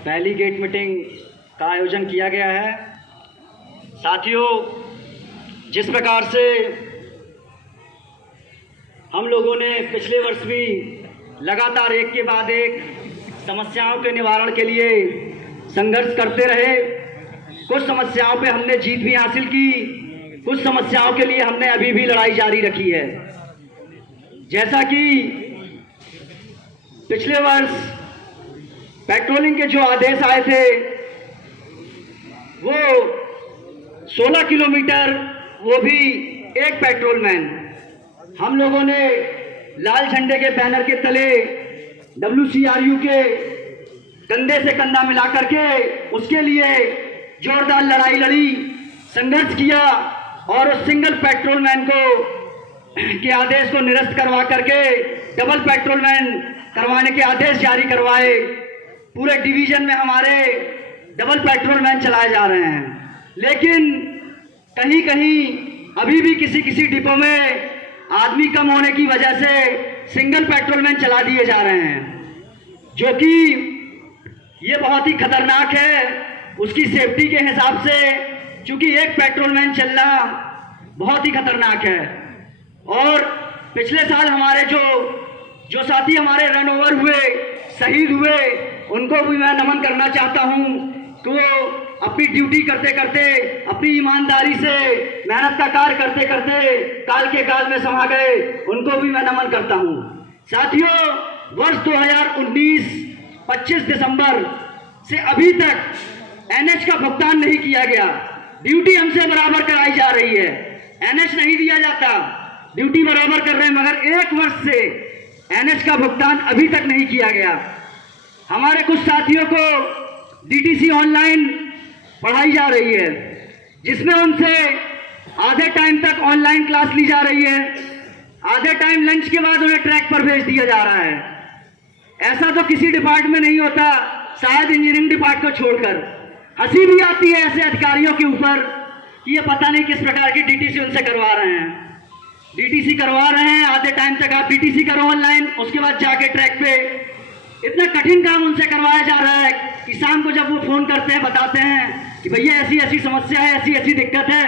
पहली gate meeting का आयोजन किया गया है। साथियों, जिस प्रकार से हम लोगों ने पिछले वर्ष भी लगातार एक के बाद एक समस्याओं के निवारण के लिए संघर्ष करते रहे, कुछ समस्याओं पे हमने जीत भी हासिल की, कुछ समस्याओं के लिए हमने अभी भी लड़ाई जारी रखी है। जैसा कि पिछले वर्ष पेट्रोलिंग के जो आदेश आए थे वो 16 किलोमीटर, वो भी एक पेट्रोलमैन। हम लोगों ने लाल झंडे के बैनर के तले WCRU के कंधे से कंधा मिला करके उसके लिए जोरदार लड़ाई लड़ी, संघर्ष किया और उस सिंगल पेट्रोलमैन के आदेश को निरस्त करवा करके डबल पेट्रोलमैन करवाने के आदेश जारी करवाए। पूरे डिवीजन में हमारे डबल पेट्रोलमैन चलाए जा रहे हैं, लेकिन कहीं कहीं अभी भी किसी किसी डिपो में आदमी कम होने की वजह से सिंगल पेट्रोलमैन चला दिए जा रहे हैं, जो कि ये बहुत ही खतरनाक है। उसकी सेफ्टी के हिसाब से चूंकि एक पेट्रोलमैन चलना बहुत ही खतरनाक है। और पिछले साल हमारे जो साथी हमारे रन ओवर हुए, शहीद हुए, उनको भी मैं नमन करना चाहता हूं कि वो अपनी ड्यूटी करते करते, अपनी ईमानदारी से मेहनत का कार्य करते करते काल के काल में समा गए, उनको भी मैं नमन करता हूं। साथियों, वर्ष 2019 25 दिसंबर से अभी तक NH का भुगतान नहीं किया गया। ड्यूटी हमसे बराबर कराई जा रही है, NH नहीं दिया जाता, ड्यूटी बराबर कर रहे हैं, मगर एक वर्ष से NH का भुगतान अभी तक नहीं किया गया। हमारे कुछ साथियों को DTC ऑनलाइन पढ़ाई जा रही है, जिसमें उनसे आधे टाइम तक ऑनलाइन क्लास ली जा रही है, आधे टाइम लंच के बाद उन्हें ट्रैक पर भेज दिया जा रहा है। ऐसा तो किसी डिपार्टमेंट में नहीं होता, शायद इंजीनियरिंग डिपार्टमेंट को छोड़कर। हंसी भी आती है ऐसे अधिकारियों के ऊपर कि ये पता नहीं किस प्रकार की DTC उनसे करवा रहे हैं। DTC करवा रहे हैं, आधे टाइम तक आप DTC करो ऑनलाइन, उसके बाद जाके ट्रैक पे। इतना कठिन काम उनसे करवाया जा रहा है कि शाम को जब वो फोन करते हैं, बताते हैं कि भैया ऐसी ऐसी समस्या है, ऐसी ऐसी दिक्कत है,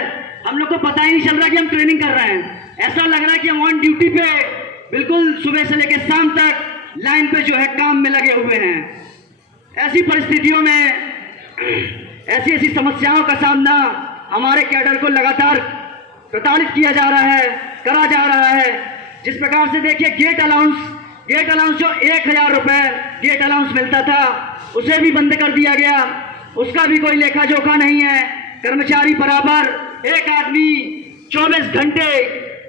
हम लोग को पता ही नहीं चल रहा कि हम ट्रेनिंग कर रहे हैं। ऐसा लग रहा है कि हम ऑन ड्यूटी पे बिल्कुल सुबह से लेकर शाम तक लाइन पे जो है काम में लगे हुए हैं। ऐसी परिस्थितियों में ऐसी ऐसी समस्याओं का सामना हमारे कैडर को लगातार प्रताड़ित किया जा रहा है, करा जा रहा है। जिस प्रकार से देखिए, गेट अलाउंस जो 1000 रुपए गेट अलाउंस मिलता था, उसे भी बंद कर दिया गया। उसका भी कोई लेखा जोखा नहीं है। कर्मचारी बराबर, एक आदमी 24 घंटे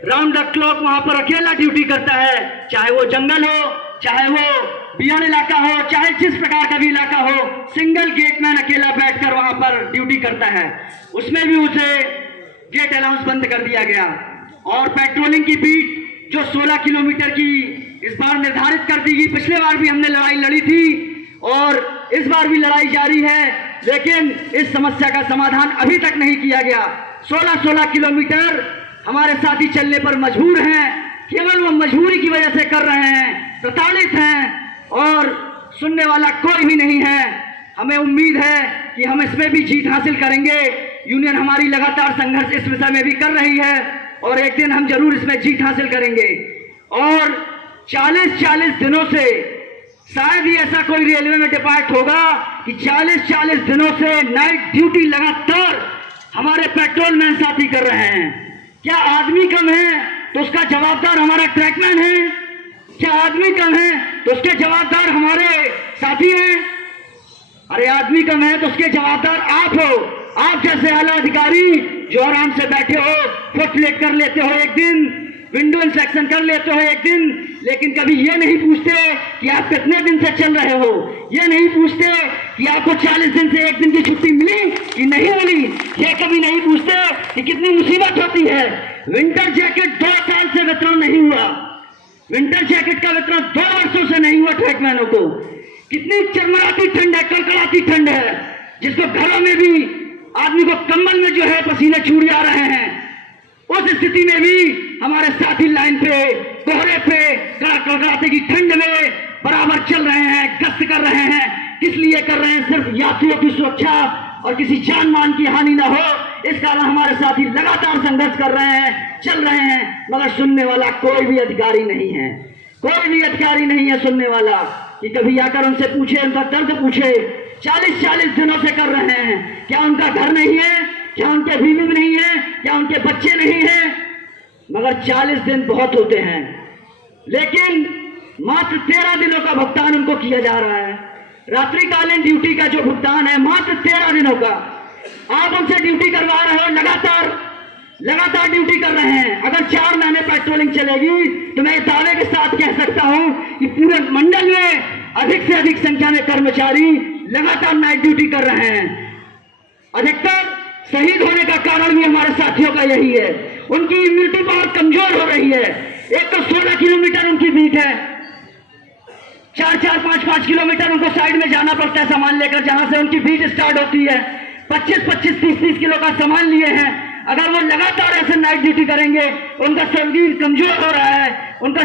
राउंड द क्लॉक वहां पर अकेला ड्यूटी करता है, चाहे वो जंगल हो, चाहे वो बियॉन्ड इलाका हो, चाहे जिस प्रकार का भी इलाका हो, सिंगल गेटमैन अकेला बैठकर वहां पर ड्यूटी करता है। उसमें भी उसे गेट अलाउंस बंद कर दिया गया। और पेट्रोलिंग की बीट जो 16 किलोमीटर की इस बार निर्धारित कर दी गई। पिछले बार भी हमने लड़ाई लड़ी थी और इस बार भी लड़ाई जारी है, लेकिन इस समस्या का समाधान अभी तक नहीं किया गया। 16 किलोमीटर हमारे साथी चलने पर मजबूर हैं, केवल वो मजबूरी की वजह से कर रहे हैं, प्रताड़ित हैं और सुनने वाला कोई भी नहीं है। हमें उम्मीद है कि हम इसमें भी जीत हासिल करेंगे। यूनियन हमारी लगातार संघर्ष इस विषय में भी कर रही है और एक दिन हम जरूर इसमें जीत हासिल करेंगे। और 40 दिनों से शायद ही ऐसा कोई रेलवे में डिपार्ट होगा कि 40 दिनों से नाइट ड्यूटी लगातार हमारे पेट्रोलमैन साथी कर रहे हैं। क्या आदमी कम है तो उसका जवाबदार हमारा ट्रैकमैन है? क्या आदमी कम है तो उसके जवाबदार हमारे साथी हैं? अरे आदमी कम है तो उसके जवाबदार आप हो। आप जैसे आला अधिकारी जो आराम से बैठे हो, फुट लेट कर लेते हो एक दिन, विंडो इंस्पेक्शन कर लेते हो एक दिन, लेकिन कभी ये नहीं पूछते कि आप कितने दिन से चल रहे हो, ये नहीं पूछते कि आपको 40 दिन से एक दिन की छुट्टी मिली कि नहीं मिली, ये कभी नहीं पूछते कि कितनी मुसीबत होती है। विंटर जैकेट 2 साल से वितरण नहीं हुआ, विंटर जैकेट का वितरण 2 वर्षों से नहीं हुआ ट्रैकमैनों को। कितनी चरमराती ठंड है, कड़कड़ाती ठंड है, जिसको घरों में भी आदमी को कंबल में जो है पसीने छूट जा रहे हैं। उस स्थिति में भी हमारे साथी लाइन पे, कोहरे पे, कड़कड़ाते की ठंड में बराबर चल रहे हैं, गश्त कर रहे हैं। किस लिए कर रहे हैं? सिर्फ यात्रियों की सुरक्षा और किसी जान मान की हानि ना हो, इस कारण हमारे साथी लगातार संघर्ष कर रहे हैं, चल रहे हैं, मगर सुनने वाला कोई भी अधिकारी नहीं है। कोई भी अधिकारी नहीं है सुनने वाला कि कभी आकर उनसे पूछे, उनका दर्द पूछे। 40-40 दिनों से कर रहे हैं। क्या उनका घर नहीं है? क्या उनके बीवी नहीं है? क्या उनके बच्चे नहीं हैं? मगर 40 दिन बहुत होते हैं, लेकिन मात्र 13 दिनों का भुगतान उनको किया जा रहा है। रात्रिकालीन ड्यूटी का जो भुगतान है मात्र 13 दिनों का। आप उनसे ड्यूटी करवा रहे हो, लगातार ड्यूटी कर रहे हैं। अगर 4 महीने पेट्रोलिंग चलेगी तो मैं दावे के साथ कह सकता हूं कि पूरे मंडल में अधिक से अधिक संख्या में कर्मचारी लगातार नाइट ड्यूटी कर रहे हैं। अधिकतर शहीद होने का कारण भी हमारे साथियों का यही है। उनकी इम्यूनिटी पावर कमजोर हो रही है। एक तो 16 किलोमीटर उनकी बीट है, 4-4, 5-5 किलोमीटर उनको साइड में जाना पड़ता है सामान लेकर, जहां से उनकी बीट स्टार्ट होती है। 25-25, 30-30 किलो का सामान लिए हैं। अगर वो लगातार ऐसे नाइट ड्यूटी करेंगे, उनका शरीर कमजोर हो रहा है, उनका